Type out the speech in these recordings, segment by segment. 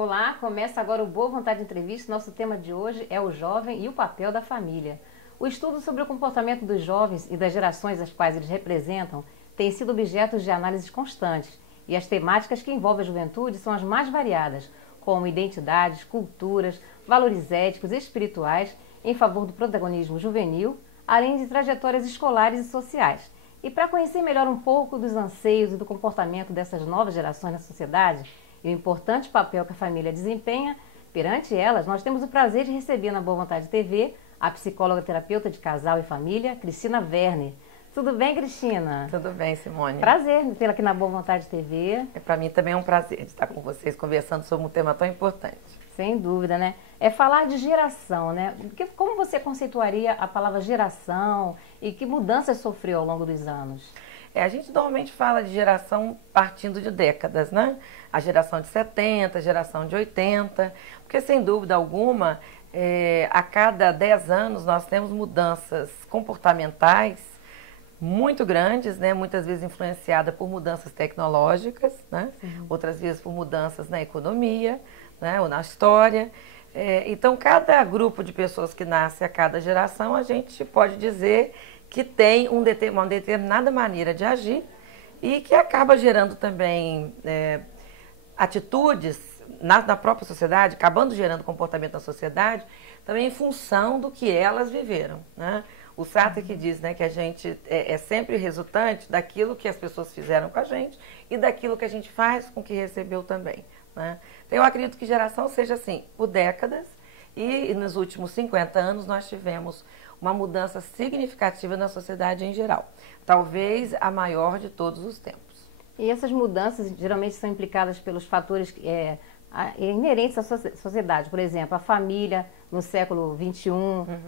Olá, começa agora o Boa Vontade Entrevista. Nosso tema de hoje é o jovem e o papel da família. O estudo sobre o comportamento dos jovens e das gerações às quais eles representam tem sido objeto de análises constantes, e as temáticas que envolvem a juventude são as mais variadas, como identidades, culturas, valores éticos e espirituais em favor do protagonismo juvenil, além de trajetórias escolares e sociais. E para conhecer melhor um pouco dos anseios e do comportamento dessas novas gerações na sociedade e o importante papel que a família desempenha perante elas, nós temos o prazer de receber na Boa Vontade TV a psicóloga terapeuta de casal e família, Cristina Werner. Tudo bem, Cristina? Tudo bem, Simone. Prazer tê-la aqui na Boa Vontade TV. Para mim também é um prazer de estar com vocês conversando sobre um tema tão importante. Sem dúvida, né? É falar de geração, né? Como você conceituaria a palavra geração e que mudanças sofreu ao longo dos anos? A gente normalmente fala de geração partindo de décadas, né? A geração de 70, a geração de 80, porque sem dúvida alguma, a cada 10 anos nós temos mudanças comportamentais muito grandes, né? Muitas vezes influenciada por mudanças tecnológicas, né? Outras vezes por mudanças na economia, né? Ou na história. Então, cada grupo de pessoas que nasce a cada geração, a gente pode dizer que tem uma determinada maneira de agir e que acaba gerando também atitudes na própria sociedade, acabando gerando comportamento na sociedade, também em função do que elas viveram, né? O Sartre que diz, né, que a gente é sempre resultante daquilo que as pessoas fizeram com a gente e daquilo que a gente faz com o que recebeu também, né? Então, eu acredito que geração seja assim, por décadas, e nos últimos 50 anos nós tivemos uma mudança significativa na sociedade em geral. Talvez a maior de todos os tempos. E essas mudanças geralmente são implicadas pelos fatores inerentes à sociedade. Por exemplo, a família no século XXI,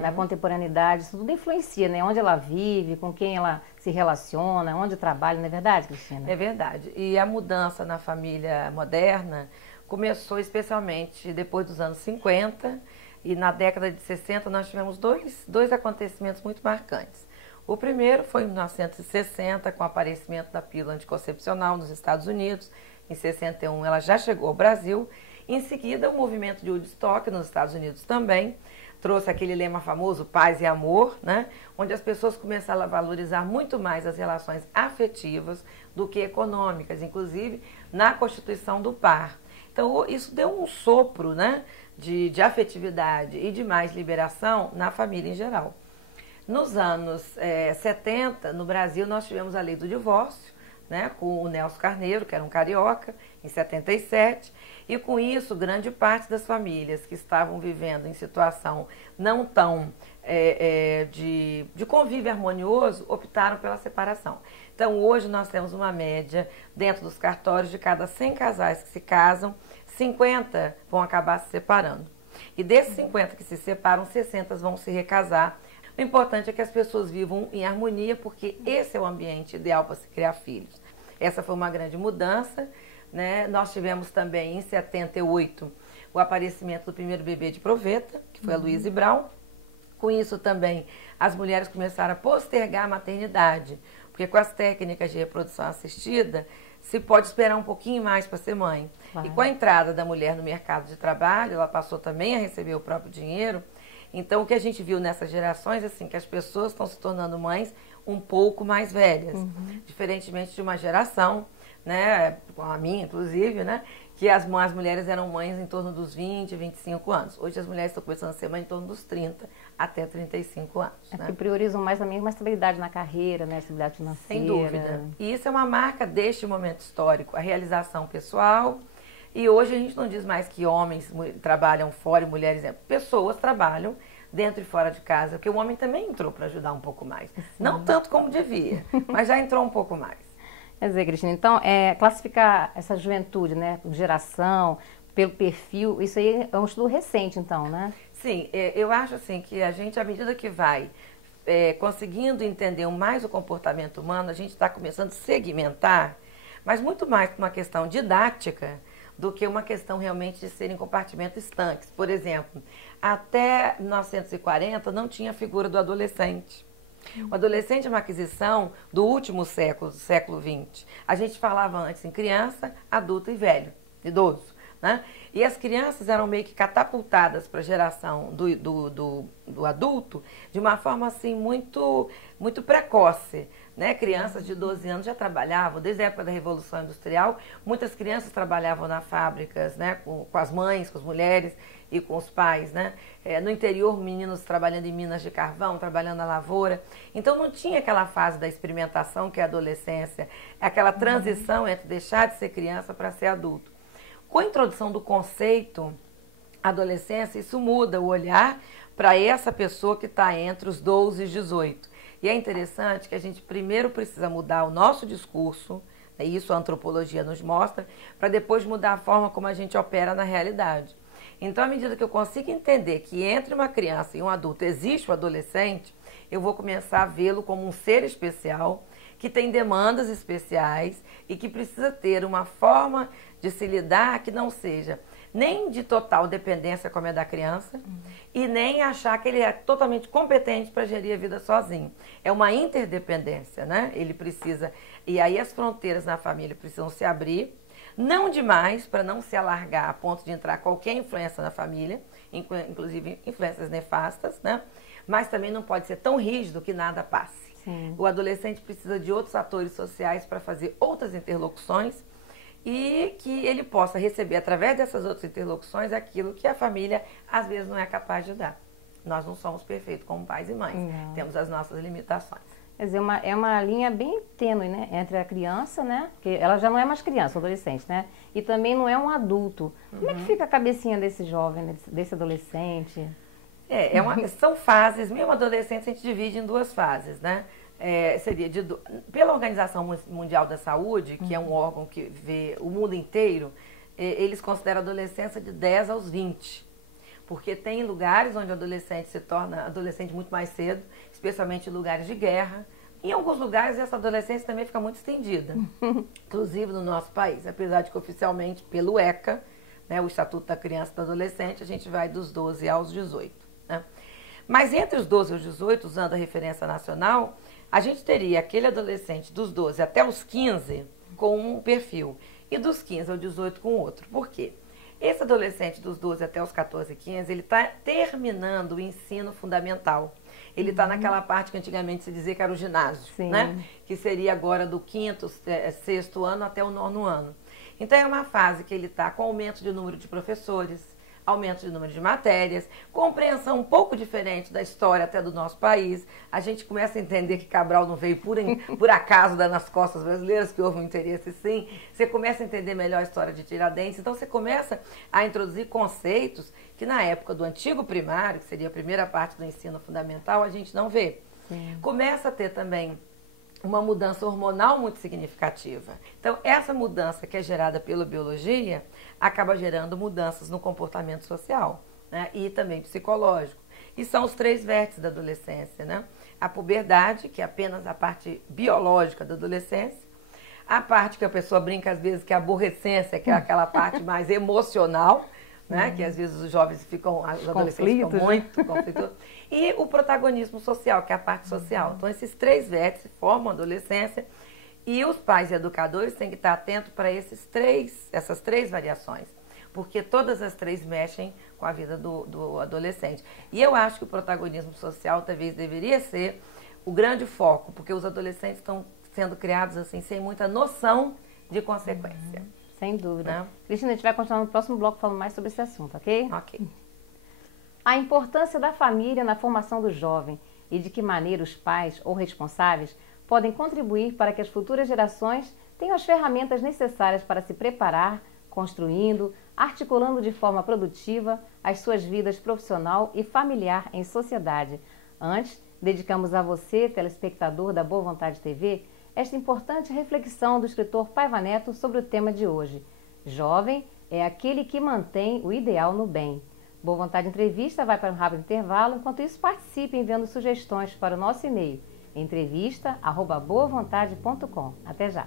na contemporaneidade, isso tudo influencia, né? Onde ela vive, com quem ela se relaciona, onde trabalha, não é verdade, Cristina? É verdade. E a mudança na família moderna começou especialmente depois dos anos 50, e na década de 60 nós tivemos dois acontecimentos muito marcantes. O primeiro foi em 1960, com o aparecimento da pílula anticoncepcional nos Estados Unidos. Em 61 ela já chegou ao Brasil. Em seguida, o movimento de Woodstock nos Estados Unidos também trouxe aquele lema famoso, paz e amor, né? Onde as pessoas começaram a valorizar muito mais as relações afetivas do que econômicas, inclusive na constituição do par. Então, isso deu um sopro, né, de afetividade e de mais liberação na família em geral. Nos anos 70, no Brasil, nós tivemos a lei do divórcio, né, com o Nelson Carneiro, que era um carioca, em 77, e com isso, grande parte das famílias que estavam vivendo em situação não tão de convívio harmonioso, optaram pela separação. Então, hoje nós temos uma média, dentro dos cartórios, de cada 100 casais que se casam, 50 vão acabar se separando. E desses 50 que se separam, 60 vão se recasar. O importante é que as pessoas vivam em harmonia, porque esse é o ambiente ideal para se criar filhos. Essa foi uma grande mudança, né? Nós tivemos também, em 78, o aparecimento do primeiro bebê de proveta, que foi a Louise Brown. Com isso também, as mulheres começaram a postergar a maternidade, porque com as técnicas de reprodução assistida, se pode esperar um pouquinho mais para ser mãe. E com a entrada da mulher no mercado de trabalho, ela passou também a receber o próprio dinheiro. Então, o que a gente viu nessas gerações, assim, que as pessoas estão se tornando mães um pouco mais velhas, diferentemente de uma geração, né, com a minha, inclusive, né, que as mulheres eram mães em torno dos 20, 25 anos. Hoje as mulheres estão começando a ser mães em torno dos 30 até 35 anos. Né? Que priorizam mais também uma estabilidade na carreira, né, estabilidade financeira. Sem dúvida. E isso é uma marca deste momento histórico, a realização pessoal. E hoje a gente não diz mais que homens trabalham fora e mulheres... Pessoas trabalham dentro e fora de casa, porque o homem também entrou para ajudar um pouco mais. Sim. Não tanto como devia, mas já entrou um pouco mais. Quer dizer, Cristina, então, classificar essa juventude, né, por geração, pelo perfil, isso aí é um estudo recente, então, né? Sim, eu acho assim que a gente, à medida que vai conseguindo entender mais o comportamento humano, a gente está começando a segmentar, mas muito mais por uma questão didática do que uma questão realmente de serem compartimentos estanques. Por exemplo, até 1940 não tinha a figura do adolescente. O adolescente é uma aquisição do último século, do século XX. A gente falava antes em criança, adulto e velho, idoso. né? E as crianças eram meio que catapultadas para a geração do adulto de uma forma assim muito precoce, né? Crianças de 12 anos já trabalhavam, desde a época da Revolução Industrial, muitas crianças trabalhavam nas fábricas, né? Com as mães, com as mulheres e com os pais, né? No interior, meninos trabalhando em minas de carvão, trabalhando na lavoura. Então não tinha aquela fase da experimentação que é a adolescência, aquela transição entre deixar de ser criança para ser adulto. Com a introdução do conceito adolescência, isso muda o olhar para essa pessoa que está entre os 12 e os 18. E é interessante que a gente primeiro precisa mudar o nosso discurso, né, isso a antropologia nos mostra, para depois mudar a forma como a gente opera na realidade. Então, à medida que eu consigo entender que entre uma criança e um adulto existe o adolescente, eu vou começar a vê-lo como um ser especial, que tem demandas especiais e que precisa ter uma forma de se lidar que não seja nem de total dependência como é da criança e nem achar que ele é totalmente competente para gerir a vida sozinho. É uma interdependência, né? Ele precisa... E aí as fronteiras na família precisam se abrir, não demais para não se alargar a ponto de entrar qualquer influência na família, inclusive influências nefastas, né? Mas também não pode ser tão rígido que nada passe. Sim. O adolescente precisa de outros atores sociais para fazer outras interlocuções e que ele possa receber, através dessas outras interlocuções, aquilo que a família, às vezes, não é capaz de dar. Nós não somos perfeitos como pais e mães, temos as nossas limitações. Quer dizer, é uma linha bem tênue, né, entre a criança, né, porque ela já não é mais criança, adolescente, né, e também não é um adulto. Como é que fica a cabecinha desse jovem, desse adolescente? São fases, mesmo adolescente a gente divide em duas fases, né? Pela Organização Mundial da Saúde, que é um órgão que vê o mundo inteiro, eles consideram a adolescência de 10 aos 20. Porque tem lugares onde o adolescente se torna adolescente muito mais cedo, especialmente em lugares de guerra. Em alguns lugares essa adolescência também fica muito estendida, inclusive no nosso país, apesar de que oficialmente pelo ECA, né, o Estatuto da Criança e do Adolescente, a gente vai dos 12 aos 18. Né? Mas entre os 12 e os 18, usando a referência nacional, a gente teria aquele adolescente dos 12 até os 15 com um perfil e dos 15 ao 18 com outro. Por quê? Esse adolescente dos 12 até os 14 e 15, ele está terminando o ensino fundamental. Ele está naquela parte que antigamente se dizia que era o ginásio, né? Que seria agora do 5º, 6º ano até o 9º ano. Então é uma fase que ele está com aumento de número de professores, aumento de número de matérias, compreensão um pouco diferente da história até do nosso país. A gente começa a entender que Cabral não veio por acaso nas costas brasileiras, que houve um interesse sim. Você começa a entender melhor a história de Tiradentes. Então você começa a introduzir conceitos que na época do antigo primário, que seria a primeira parte do ensino fundamental, a gente não vê. Sim. Começa a ter também uma mudança hormonal muito significativa. Então, essa mudança que é gerada pela biologia acaba gerando mudanças no comportamento social, né? E também psicológico. E são os 3 vértices da adolescência, né? A puberdade, que é apenas a parte biológica da adolescência, a parte que a pessoa brinca às vezes que é a aborrecência, que é aquela parte mais emocional, né? Que às vezes os jovens ficam, os adolescentes ficam muito conflituosos. E o protagonismo social, que é a parte social. Então, esses 3 vértices formam a adolescência e os pais e educadores têm que estar atentos para essas 3 variações, porque todas as 3 mexem com a vida do adolescente. E eu acho que o protagonismo social talvez deveria ser o grande foco, porque os adolescentes estão sendo criados assim sem muita noção de consequência. Sem dúvida. Não? Cristina, a gente vai continuar no próximo bloco falando mais sobre esse assunto, ok? Ok. A importância da família na formação do jovem e de que maneira os pais ou responsáveis podem contribuir para que as futuras gerações tenham as ferramentas necessárias para se preparar, construindo, articulando de forma produtiva as suas vidas profissional e familiar em sociedade. Antes, dedicamos a você, telespectador da Boa Vontade TV, esta importante reflexão do escritor Paiva Neto sobre o tema de hoje. Jovem é aquele que mantém o ideal no bem. Boa Vontade Entrevista vai para um rápido intervalo. Enquanto isso, participe enviando sugestões para o nosso e-mail entrevista@boavontade.com. Até já!